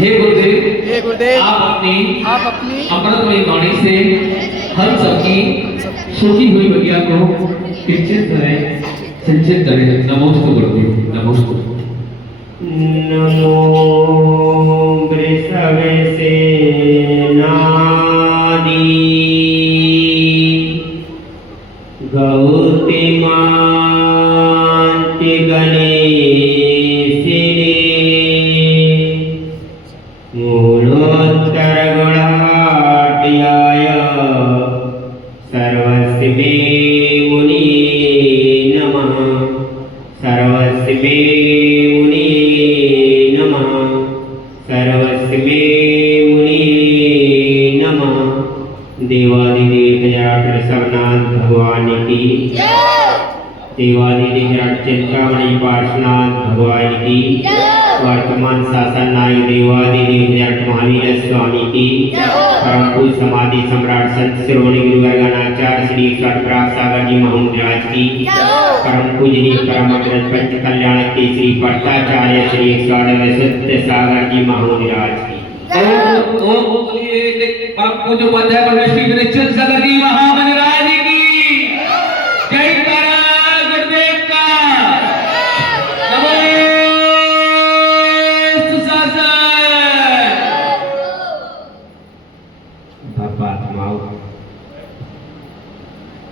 हे गुरुदेव आप अपनी अमृतमय वाणी से हम सबकी सूखी हुई बगिया को सिंचित करें। नमोस्तु गुरुदेव, नमोस्तु। नमो वृषभे से नादी गौतमान्ति गणेशिने मूलोत्तर गुणाढ्याय सर्वस्य मे मुनि नमः, सर्वस्य मे मुनि नमः, सर्वस्य मे मुनि नमः। देवादिदेव ऋषभनाथ भगवान की, देवादिदेव चिंतामणि पार्श्वनाथ भगवान की, वर्तमान शासन नायक देवादिदेव महावीर स्वामी की, परम पूज्य समाधि सम्राट संत श्रोमणी गुरुवर्गाचार्य श्री सतराज सागर जी महाराज की, परम पूजनीय परम अग्रज पंच कल्याण के श्री पट्टाचार्य श्री सत्य सागर जी महाराज की, परम पूज्य उपाध्याय परमेश्वरी निश्चल सागर जी महाराज की जय करा गुरुदेव का।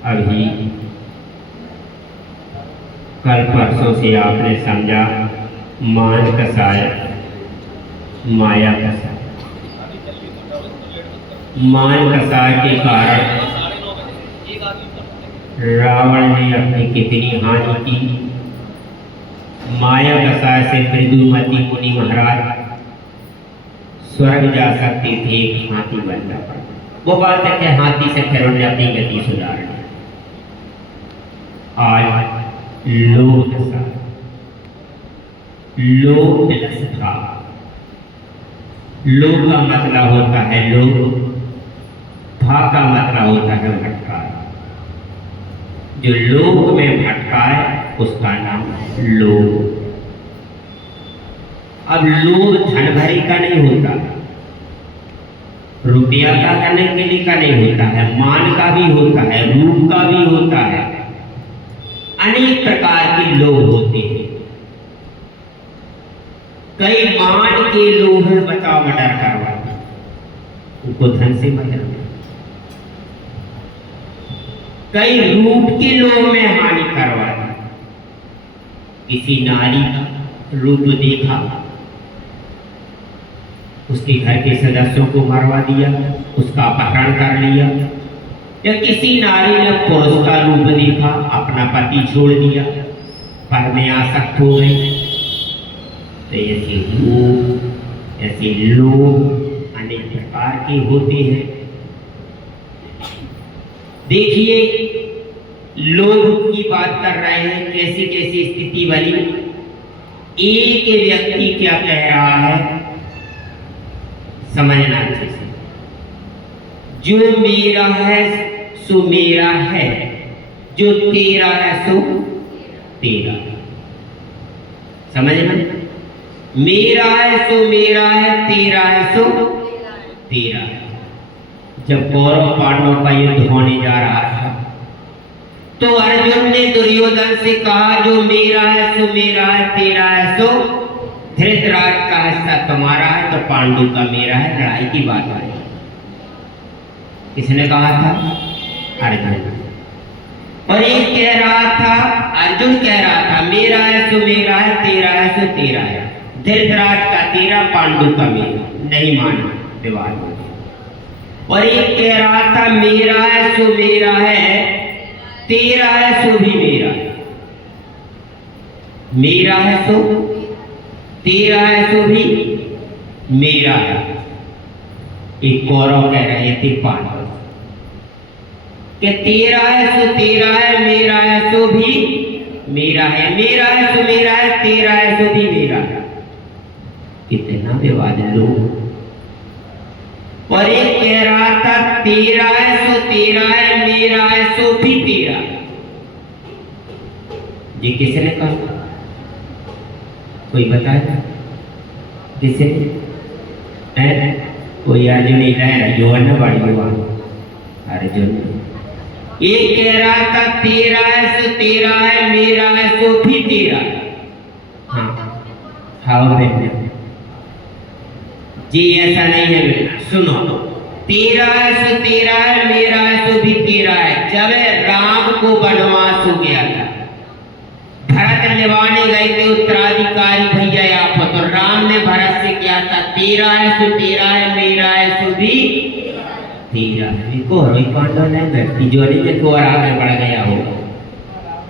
अभी कल परसों से आपने समझा मान कसाय माया कसाय। मान कसाय के कारण रावण ने अपनी कितनी हानि की। माया कसाय से मृदुमती मुनि महाराज स्वर्ग जा सकते थे, एक हाथी बनना पड़ा। वो बात है कि हाथी से फिर उन्होंने अपनी गति सुधार ली। आज लोभ दशा, लोभ दशा, लोभ का मतलब होता है लोभ, भा का मतलब होता है भटका। जो लोभ में भटका है उसका नाम लोभ। अब लोभ धन भरी का नहीं होता, रुपया का करने के लिए का नहीं होता है, मान का भी होता है, रूप का भी होता है, अनेक प्रकार के लोभ होते हैं। कई मान के लोभ में बचाव मर्डर करवाते, उनको धन से मतलब। कई रूप के लोभ में हानि करवाते, किसी नारी का रूप देखा, उसके घर के सदस्यों को मरवा दिया, उसका अपहरण कर लिया, या किसी नारी ने पुरुष का रूप देखा, अपना पति छोड़ दिया, पर में आसक्त हो गई। तो ऐसे लोग अनेक प्रकार के होते हैं। देखिए, लोभ की बात कर रहे हैं, कैसी कैसी स्थिति बनी। एक व्यक्ति क्या कह रहा है समझना चाहिए। जो मेरा है सो मेरा है, जो तेरा है सो तेरा। समझना, मेरा है सो मेरा है, तेरा है सो तेरा। जब कौरव पांडव का युद्ध होने जा रहा था तो अर्जुन ने दुर्योधन से कहा, जो मेरा है सो मेरा है, तेरा है सो। धृतराष्ट्र का हिस्सा तुम्हारा है तो पांडु का मेरा है। लड़ाई की बात आई, किसने कहा था? अर्जुन। और एक कह रहा था, अर्जुन कह रहा था, मेरा है सो मेरा है, तेरा है सो तेरा है। धृतराष्ट्र का तेरा, पांडु का मेरा, नहीं माना, विवाद हो गया। और एक कह रहा था, मेरा है सो मेरा है, तेरा है सो भी मेरा है। मेरा है सो तेरा है सो भी मेरा है। एक कौरव कह रहे थे पांडव कि तेरा है सो तेरा है, मेरा है सो भी मेरा है, मेरा है सो मेरा है, तेरा है सो भी मेरा है। कितना विवाद लोग। और एक कह रहा था, तेरा है सो तेरा है, मेरा है सो भी तेरा। ये किसने कहा? कोई बताए? किसे? है कोई अर्जुन ही रह जो न बड़ी हुआ अर्जुन एक कह रहा था तेरा है सो तेरा है, मेरा है सो भी तेरा। हाँ हाँ बेटा जी ऐसा नहीं है बेटा, सुनो तेरा है सो तेरा है, मेरा है सो भी तेरा है। जब राम को वनवास हो गया था, भरत निभाने गए थे उत्तराधिकारी भैया आप, तो राम ने भरत से क्या था, तेरा है सो तेरा है, मेरा है सो भी तेरा है। कौरव पांडव ने व्यक्ति जोड़ी में तो और आगे बढ़ गया हो,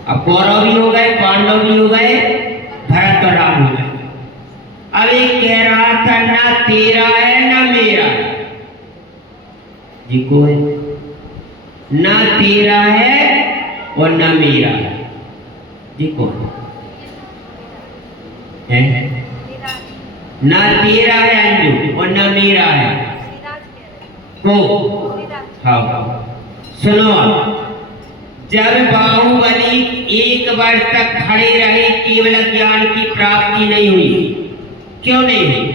अब कौरव भी हो गए, पांडव भी हो गए, भरत और राम हो गए। अब एक कह रहा था ना तेरा है ना मेरा जी, कोई ना तेरा है और ना मेरा है जी, कौन है ना तेरा है अंजू और ना मेरा है को। हाँ सुनो, जब बाहुबली 1 वर्ष तक खड़े रहे केवल ज्ञान की प्राप्ति नहीं हुई, क्यों नहीं हुई?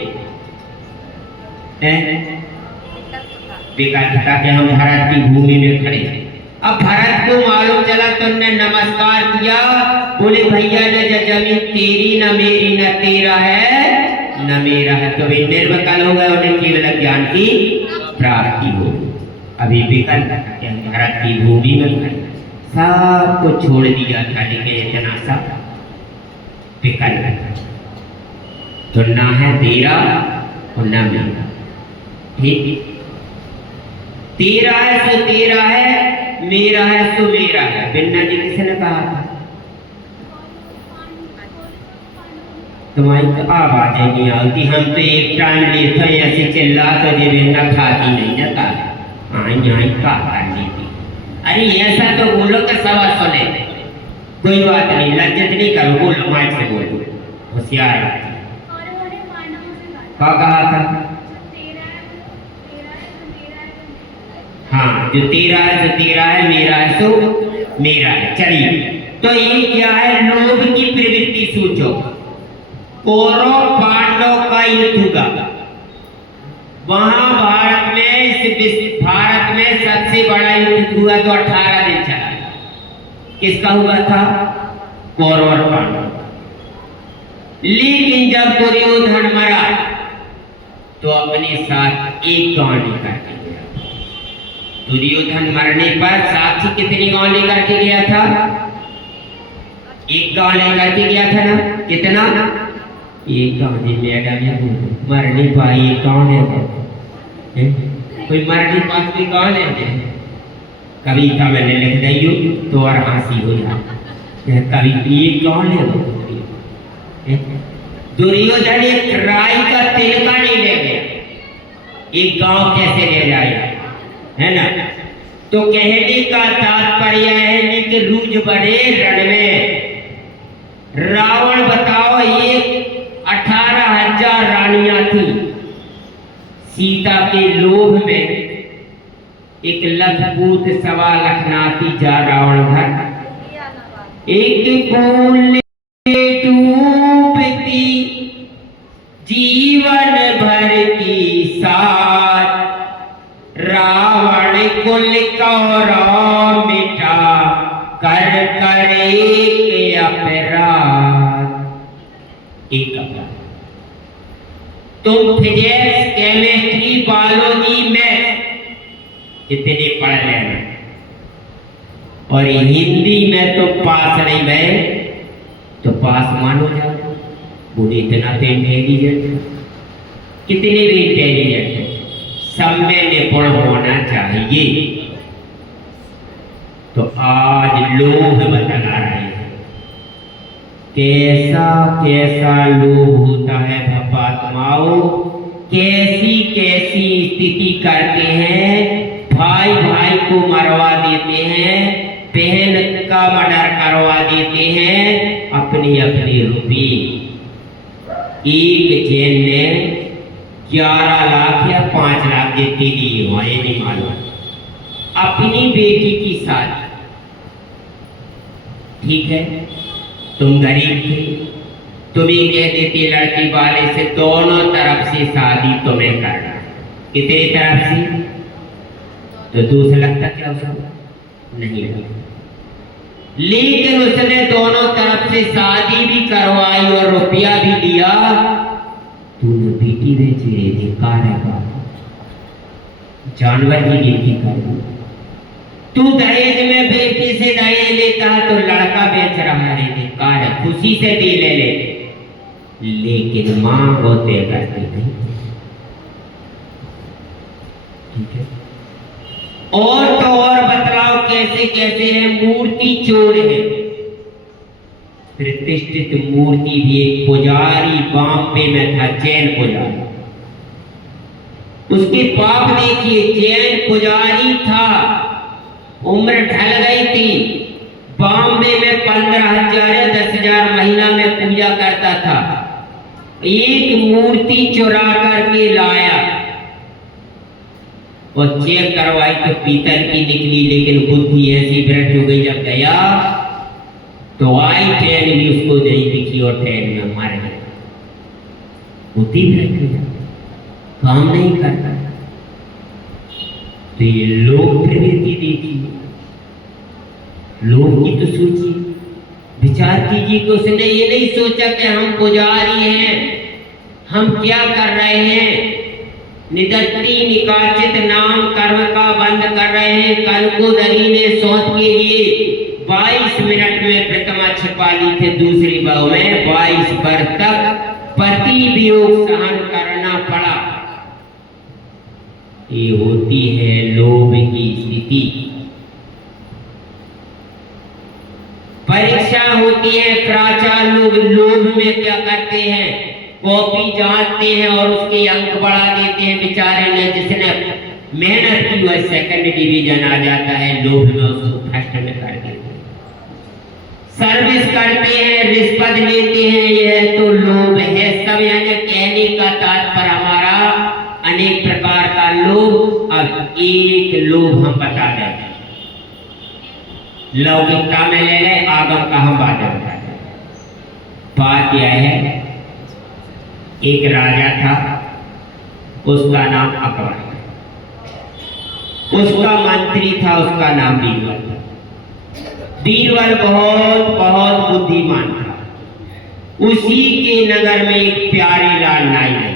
विकासता के हम भारत की भूमि में खड़े। अब भरत को मालूम चला तो उन्होंने नमस्कार किया, बोले भैया न जमीन तेरी न मेरी, न तेरा है न मेरा है। तो वे निर्विकल हो गए, उन्हें केवल ज्ञान की प्राप्ति हो। अभी विकल्प भारत की भूमि में खड़े, सब को छोड़ दिया था, लेकिन इतना सा विकल्प तो ना है तेरा और ना मेरा। ठीक, तेरा है सो तेरा है, मेरा है सो मेरा है। बिन्ना जी किसने कहा था? तुम्हारी तो आवाज नहीं आती, हम तो एक टाइम लेते हैं ऐसे चिल्ला तो जे बिन्ना खाती नहीं ना का आई का कर लेती। अरे ऐसा तो बोलो कि सवा सुने, कोई बात नहीं, लज्जत नहीं करो, बोलो माइक से बोलो, होशियार। क्या कहा था? हाँ, जो तेरा है सो तेरा है, मेरा है सो मेरा है। चलिए, तो ये क्या है? लोभ की प्रवृत्ति सोचो। कौरव पांडव का युद्ध हुआ, वहां भारत में सबसे बड़ा युद्ध हुआ तो 18 दिन चला। किसका हुआ था? कौरव और पांडव। लेकिन जब दुर्योधन मरा तो अपने साथ एक गांव लेकर के गया। दुर्योधन मरने पर साथी कितनी गांव लेकर के गया था? एक गांव लेकर के गया था ना? कितना? एक गांव। जी मैडम मरने पाई एक गांव ले गए, कोई मरने पास भी गांव ले गए। कविता मैंने लिख दी तो और हंसी हो जाए, कभी एक गांव ले गए। दुर्योधन एक राई का तिनका नहीं ले गया, एक गांव कैसे ले जाएगा, है ना? तो कहने का तात्पर्य है कि रूज बड़े रण में। रावण बताओ, एक 18,000 रानियां थी, सीता के लोभ में एक लखपूत 1.25 लाख नाती जा रावण घर। एक बोले डूबती जीवन भर की साथ, रावण कुल कौरव मिटा कर एक अपराध। एक अपराध। तुम फिजिक्स केमिस्ट्री बायोलॉजी में कितने पढ़ लेना, और हिंदी में तो पास नहीं गए तो पास मानो जाओ। बोले इतना तो इंटेलिजेंट, कितने भी इंटेलिजेंट है, सब में निपुण होना चाहिए। तो आज लोभ बतला रहे हैं, कैसा कैसा लोभ होता है भपात्माओं, कैसी कैसी स्थिति करते हैं। भाई भाई को मरवा देते हैं, बहन का मर्डर करवा देते हैं, अपनी अपनी रुपये। एक जैन ने 11 लाख या 5 लाख देती दी हो, ये नहीं मालूम, अपनी बेटी की शादी। ठीक है, तुम गरीब थे, तुम्हें कह देती लड़की वाले से दोनों तरफ से शादी तुम्हें करना, कितने तरफ से? तो दूसरा लगता क्या उसको नहीं लगता, लेकिन उसने दोनों तरफ से शादी भी करवाई और रुपया भी दिया। तूने बेटी बेची रे, धिक्कार है बाप, जानवर की गिनती कर। तू दहेज में बेटी से दहेज लेता है तो लड़का बेच रहा है, धिक्कार है, खुशी से दे ले, लेकिन मां वो तय करती नहीं, ठीक है। और तो और बतलाओ कैसे कैसे है, मूर्ति चोर है, प्रतिष्ठित मूर्ति भी। एक पुजारी बॉम्बे में था, जैन पुजारी, उसके पाप देखिए, जैन पुजारी था, उम्र ढल गई थी, बॉम्बे में 15,000 या 10,000 महीना में पूजा करता था। एक मूर्ति चुरा करके लाया और चेक करवाई तो पीतल की निकली, लेकिन बुद्धि ऐसी भ्रष्ट हो गई, जब गया तो आई ट्रेन भी उसको नहीं दिखी और ट्रेन में मर गया। बुद्धि भ्रष्ट हो जाती, काम नहीं करता। तो ये लोक प्रवृत्ति देखिए, लोक की तो सोचिए, विचार कीजिए कि उसने ये नहीं सोचा कि हम पुजारी हैं, हम क्या कर रहे हैं, निदत्ती निकाचित नाम कर्म का बंद कर रहे हैं। कल को दरी ने सौत के लिए 22 मिनट में प्रतिमा छिपा ली थे दूसरी बहू में, 22 वर्ष तक पति वियोग सहन करना पड़ा। ये होती है लोभ की स्थिति। परीक्षा होती है, प्राचार्य लोग लोभ में क्या करते हैं, कॉपी जांचते हैं और उसके अंक बढ़ा देते हैं। बेचारे ने जिसने मेहनत की वह सेकंड डिवीजन आ जाता है, लोभ में उसको फर्स्ट में कर देते हैं। सर्विस करते हैं, रिश्वत लेते हैं, यह तो लोभ है सब। यानी कहने का तात्पर्य हमारा अनेक प्रकार का लोभ। अब एक लोभ हम बता दें, लौकिकता में ले लें, आगम का हम बात बता दें। बात यह है, एक राजा था, उसका नाम अकबर था, उसका मंत्री था, उसका नाम बीरबल था। बीरबल बहुत बहुत बुद्धिमान था। उसी के नगर में एक प्यारे लाल नाई है,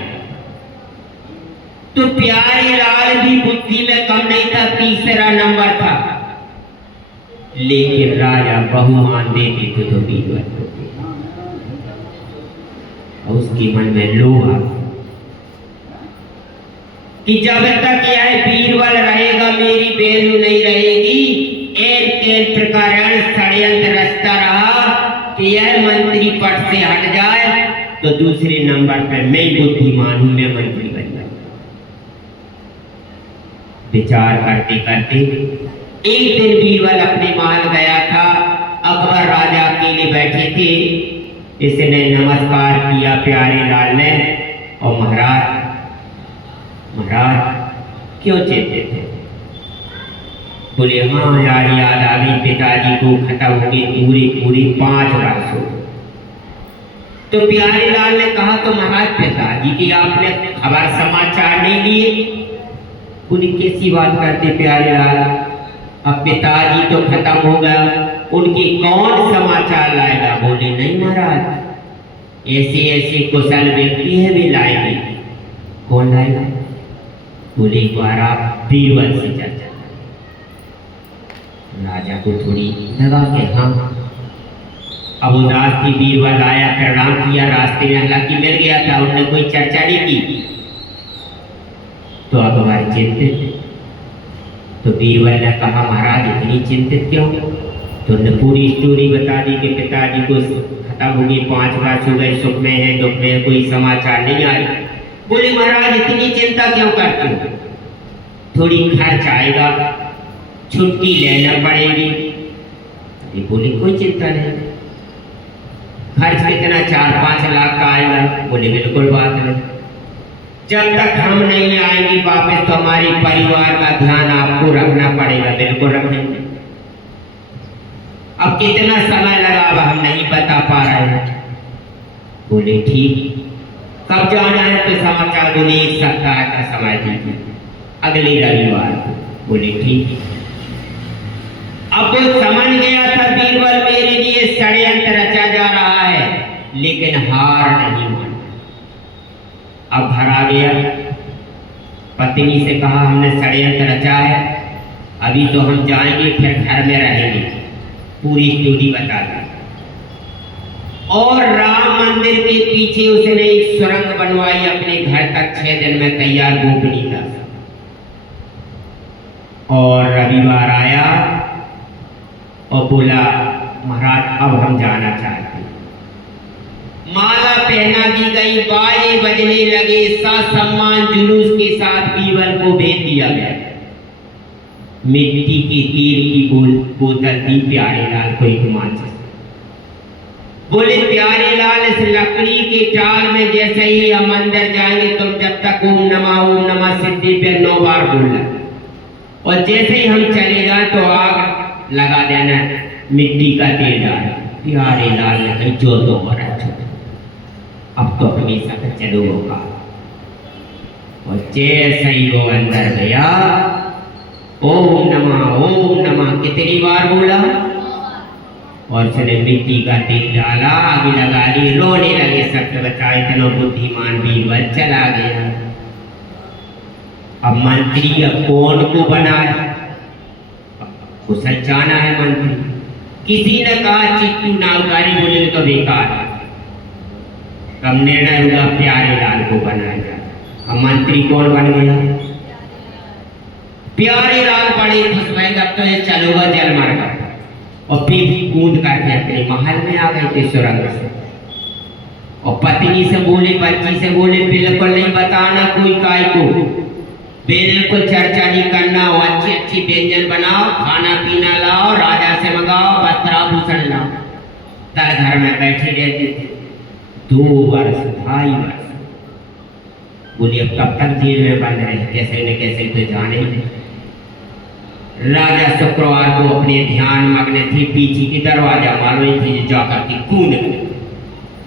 तो प्यारे लाल भी बुद्धि में कम नहीं था, तीसरा नंबर था। लेकिन राजा बहुमान देते थे तो बीरबल को, उसके मन में लोभ आ कि जब तक यह बीरबल रहेगा मेरी वैल्यू नहीं रहेगी। एक प्रकार षड्यंत्र रचता रहा कि यह मंत्री पद से हट जाए तो दूसरे नंबर पर मैं बुद्धिमान हूं, मैं मंत्री बन जाऊं। विचार करते करते एक दिन बीरबल अपने महल गया था, अकबर राजा अकेले बैठे थे। इसने नमस्कार किया प्यारे लाल ने, और महाराज क्यों चिंतित थे? बोले हाँ यार, याद आ गई, पिताजी को खत्म हो गई पूरी 5 वर्ष हो। तो प्यारे लाल ने कहा तो महाराज पिताजी की आपने खबर समाचार नहीं लिए? बोले कैसी बात करते प्यारे लाल, अब पिताजी तो खत्म हो गया, उनकी कौन समाचार लाएगा? बोले नहीं महाराज, ऐसे ऐसे कुशल व्यक्ति है भी लाएंगे। कौन लाएगा? बोले एक बार आप बीरबल से चर्चा। राजा को थोड़ी लगा कि हाँ, अब उदास थी। बीरबल आया, प्रणाम किया, रास्ते में हालांकि मिल गया था, उन्होंने कोई चर्चा नहीं की। तो अकबर चिंतित, तो बीरबल ने कहा महाराज इतनी चिंतित क्यों? तो उन्होंने पूरी स्टोरी बता दी कि पिताजी को खत्म हो गई, 5 वर्ष हो गए, सुख में है दुख में, कोई समाचार नहीं आया। बोले महाराज इतनी चिंता क्यों करते हो? थोड़ी खर्च आएगा, छुट्टी लेना पड़ेगी। बोले कोई चिंता नहीं, खर्च कितना 4-5 लाख का आएगा? बोले बिल्कुल बात नहीं, जब तक हम नहीं आएंगे वापस तो हमारे परिवार का ध्यान आपको रखना पड़ेगा। बिल्कुल रखेंगे। अब कितना समय लगा अब हम नहीं बता पा रहे हैं। बोले ठीक, कब जाना है तो समाचार, बोले 1 सप्ताह का समय दीजिए, अगले रविवार। बोले ठीक। अब वो समझ गया था बीरबल मेरे लिए षड्यंत्र रचा जा रहा है, लेकिन हार नहीं माना। अब घर आ गया, पत्नी से कहा हमने षड्यंत्र रचा है, अभी तो हम जाएंगे फिर घर में रहेंगे, पूरी स्टोरी बता दी। और राम मंदिर के पीछे उसने एक सुरंग बनवाई अपने घर तक, 6 दिन में तैयार गोपनीयता से। और रविवार आया और बोला महाराज अब हम जाना चाहते हैं। माला पहना दी गई, बाजे बजने लगे, सम्मान जुलूस के साथ बीरबल को भेज दिया गया। मिट्टी की तेल की बोतल दी प्यारे लाल को एक माचिस। बोले प्यारे लाल इस लकड़ी के टाल में जैसे ही हम अंदर जाएंगे तुम जब तक ओम नमः सिद्धि पे 9 बार बोलना, और जैसे ही हम चले जाए तो आग लगा देना, मिट्टी का तेल डाल। प्यारे लाल ने कही जो तो हो रहा है, अब तो हमेशा का चलोगा। और जैसे ही वो अंदर गया ओम नमः कितनी बार बोला, और उसने मिट्टी का तेल डाला, आगे लगा ली, रोने लगे सब बचाए। इतना बुद्धिमान बीरबल चला गया। अब मंत्री अब कौन को बनाए, कुशल जाना है मंत्री। किसी ने कहा चिट्टू नावकारी, बोले तो बेकार है। कब निर्णय हुआ प्यारे लाल को बनाया। अब मंत्री कौन बन गया, प्यारे लाल। बड़े खुश भए, अब तो ये चलोगा जल मार्ग। और फिर कूद करके अपने महल में आ गए थे सुरंग से। और पत्नी से बोले, बच्ची से बोले बिल्कुल नहीं बताना कोई काय को, बिल्कुल चर्चा नहीं करना, अच्छे व्यंजन बनाओ, खाना पीना लाओ, राजा से मंगाओ, वस्त्राभूषण लाओ। तर घर में बैठे रहते थे 2 वर्ष 2.5 वर्ष। बोलिए अब कब तक जेल में बंद रहे, कैसे न कैसे तो जाने। राजा शुक्रवार को अपने ध्यान मग्न थे, पीछे की दरवाजा मालूम थी, जाकर के कूद गए।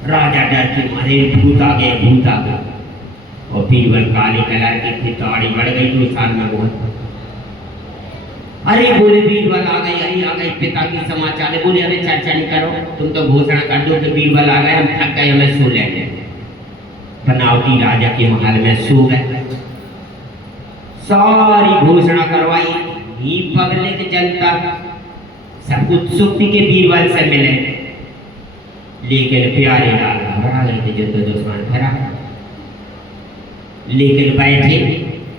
राजा डर के मारे भूत आ गए। और बीरबल काले कलर की थी, दाढ़ी बढ़ गई 2 साल में बहुत। अरे बोले बीरबल आ गए, अरे आ गए, पिता की समाचार है। बोले अरे चर्चा नहीं करो, तुम तो घोषणा कर दो कि बीरबल आ गए, हम थक गए, हमें सो लेंगे। बनावटी राजा के महल में सो गए, सारी घोषणा करवाई। ही पब्लिक जनता सब उत्सुक थी कि बीरबल से मिले, लेकिन प्यारे लाल घबरा गए थे, जो तो दुश्मन भरा। लेकिन बैठे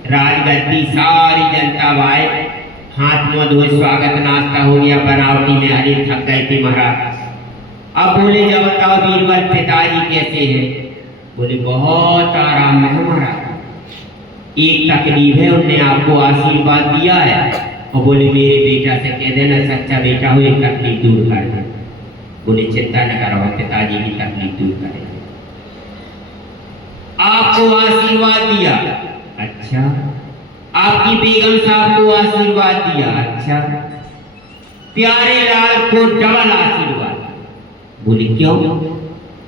राजगद्दी, सारी जनता आए, हाथ मुंह धोए, स्वागत नाश्ता हो गया बनावटी में। अरे थक गए थे महाराज। अब बोले जब बताओ बीरबल पिताजी कैसे हैं। बोले बहुत आराम में हमारा, एक तकलीफ है, उनने आपको आशीर्वाद दिया है। और बोले मेरे बेटा से कह देना सच्चा बेटा हो, एक तकलीफ दूर कर दे। बोले चिंता न करो, पिताजी की तकलीफ दूर करेंगे। आपको आशीर्वाद दिया, अच्छा। आपकी बेगम साहब को आशीर्वाद दिया, अच्छा। प्यारे लाल को डबल आशीर्वाद। बोले क्यों।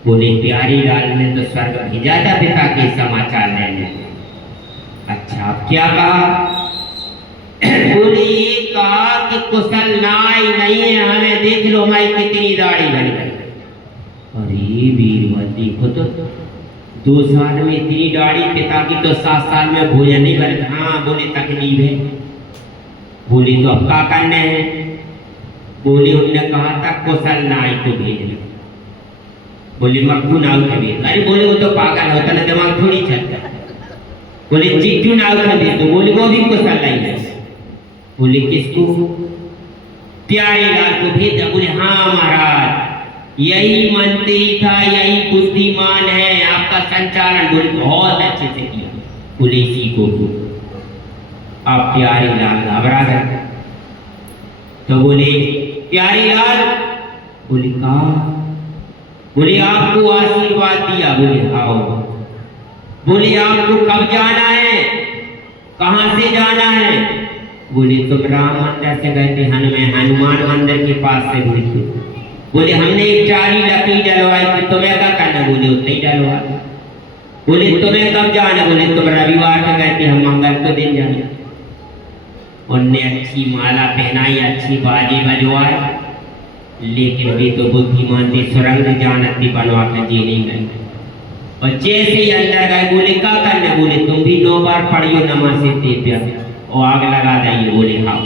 बोले प्यारे लाल ने तो स्वर्ग भेजा था पिता के समाचार लेने। अच्छा आप क्या कहा। बोले ये कहा कि कुशल नाई नहीं है, हमें देख लो हमारी कितनी दाढ़ी बन गई। अरे बीरबल देखो तो 2 साल में इतनी दाढ़ी, पिता की तो 7 साल में भोजन नहीं बन। हाँ बोले तकलीफ है। बोले तो अब क्या करने हैं। बोले उनने कहा था कुशल नाई को भेजना। बोले मक्खू नाव के भेज। अरे बोले वो तो पागल होता ना, दिमाग थोड़ी चलता। बोले चिट्टू नाव के भेज दो। बोले वो भी कुशल नहीं है। बोले किसको। प्यारे लाल को भेज। बोले हाँ महाराज यही मंत्री था, यही बुद्धिमान है, आपका संचालन बोले बहुत अच्छे से किया। बोले इसी को आप। प्यारे लाल घबरा गए। तो बोले प्यारे लाल। बोले कहा। बोले आपको आशीर्वाद दिया। बोले आओ। बोले आपको कब जाना है, कहां से जाना है। बोले तुम राम मंदिर से गए थे, हनुमान मंदिर के पास से हुई थी। बोले हमने एक चारी लकड़ी डलवाई थी, तुम्हें क्या करना? बोले उतना ही डलवा। बोले तुम्हें कब जाना? बोले तुम रविवार को गए थे, हम मंगल को दिन जाए। उनने अच्छी माला पहनाई, अच्छी बाजी बजवाई, लेकिन वे तो बुद्धिमान थे, सुरंग जानती बनवा कर जी नहीं गई। और जैसे ही अंदर गए बोले क्या करने? बोले तुम भी 9 बार पढ़ियो नमाज से देव्या और आग लगा देंगे। बोले हाँ।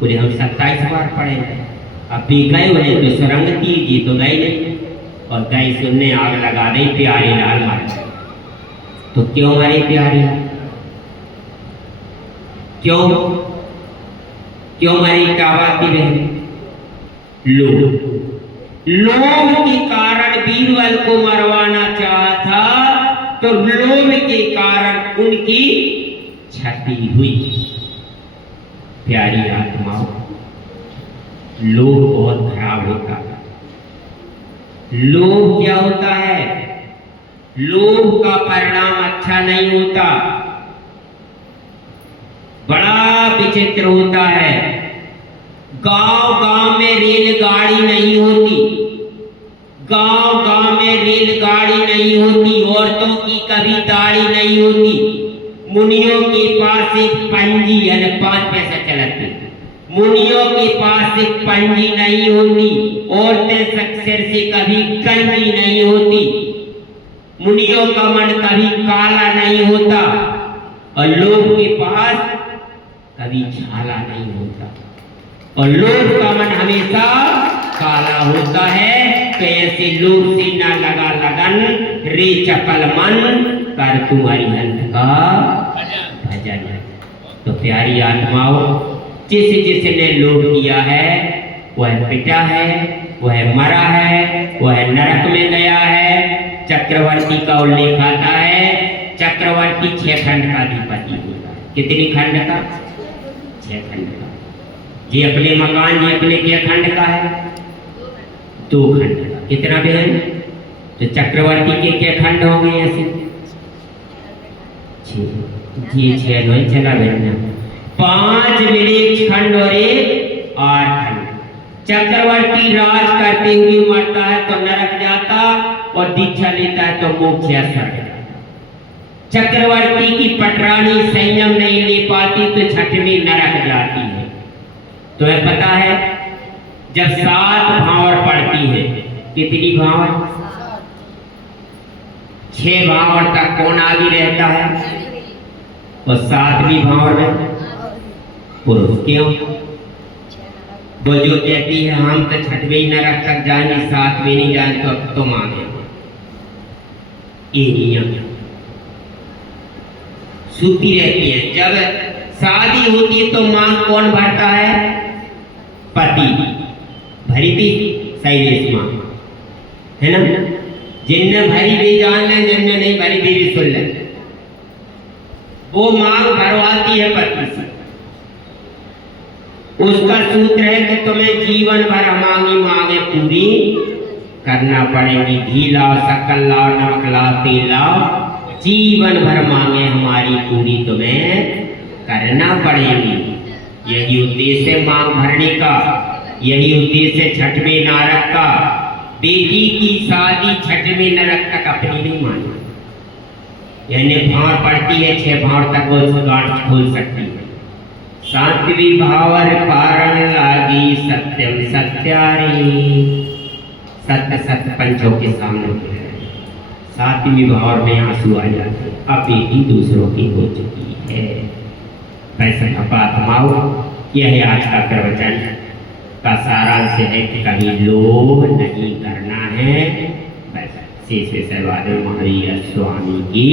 बोले हम 27 बार पढ़े, अब भी गए। बोले तो सुरंग दीजिए, तो गए नहीं। और गए सुनने आग लगा दी, प्यारे लाल मारे। तो क्यों मारे प्यारे लाल? क्यों क्यों मारी? क्या बात थी बहन? लोभ के कारण बीरबल को मरवाना चाहा था, तो लोभ के कारण उनकी क्षति हुई। प्यारी आत्माओं, लोभ बहुत खराब होता है। लोभ क्या होता है? लोभ का परिणाम अच्छा नहीं होता, बड़ा विचित्र होता है। गांव गांव में रेलगाड़ी नहीं होती, गांव गांव में रेलगाड़ी नहीं होती। औरतों की कभी दाढ़ी नहीं होती। मुनियों के पास एक पंजी यानी 5 पैसा चलाते, मुनियों के पास एक पंजी नहीं होती। औरतें सिर से कभी कंघी नहीं होती। मुनियों का मन कभी काला नहीं होता, और लोग के पास कभी छाला नहीं होता, और लोग का मन हमेशा काला होता है। तो ऐसे लोग से ना लगा लगन, रे चपल मन कर तुम्हारी हंत का भजन। तो प्यारी आत्माओं, जिसने लोभ किया है वह पिटा है, वह मरा है, वह नरक में गया है। चक्रवर्ती का उल्लेख आता है, चक्रवर्ती 6 खंड का अधिपति होता है। कितनी खंड का? 6 खंड का। ये अपने मकान, ये अपने क्या खंड का है? 2 खंड का। कितना बहन? तो चक्रवर्ती के क्या खंड होंगे ऐसे? 6। जी 6 नहीं चला बहन, 5 मिले खंड और 1 8 खंड। चक्रवर्ती राज करते हुए मरता है तो नरक जाता, और दीक्षा लेता है तो मोक्ष या स्वर्ग जाता। चक्रवर्ती की पटरानी संयम नहीं ले पाती तो 6वीं नरक जाती है। तुम्हें पता है जब 7 भावर पड़ती है, कितनी भावर? 6 भावर तक कौन आगे रहता है? और 7वीं भावर में पुरुष। क्यों? वो जो कहती है हम तो 6वीं नरक तक जाएंगे, 7वीं नहीं जाए तो अब तुम आ गए। ये नियम सूती रहती है। जब शादी होती है तो मांग कौन भरता है? पति। भरी थी शैलेश मां, है ना? जिनने भरी भी जान ले, जिनने नहीं भरी भी सुन ले। वो मांग भरवाती है पति से। उसका सूत्र है कि तुम्हें जीवन भर मांगी मांगे पूरी करना पड़ेगी। घी लाओ, शक्कर लाओ, नमक लाओ, तेल लाओ, जीवन भर मांगे हमारी पूरी तुम्हें करना पड़ेगी। यही उद्देश्य है मांग भरने का, यही उद्देश्य है 6वें नरक का। बेटी की शादी 6वें नरक तक अपनी नहीं मानी, यानी भावर पड़ती है 6 भावर तक वो गांठ खोल सकती है। 7वीं भावर पारण लागी सत्यम सत्यारी। सत्य सत्य पंचों के सामने 7वीं भावर में आंसू आ जाते हैं। अब बेटी दूसरों की हो चुकी है। वैसे आत्माओं, यह है आज का प्रवचन का सारांश है कि कभी लोभ नहीं करना है। बस शेष विषय वादन महावीर स्वामी की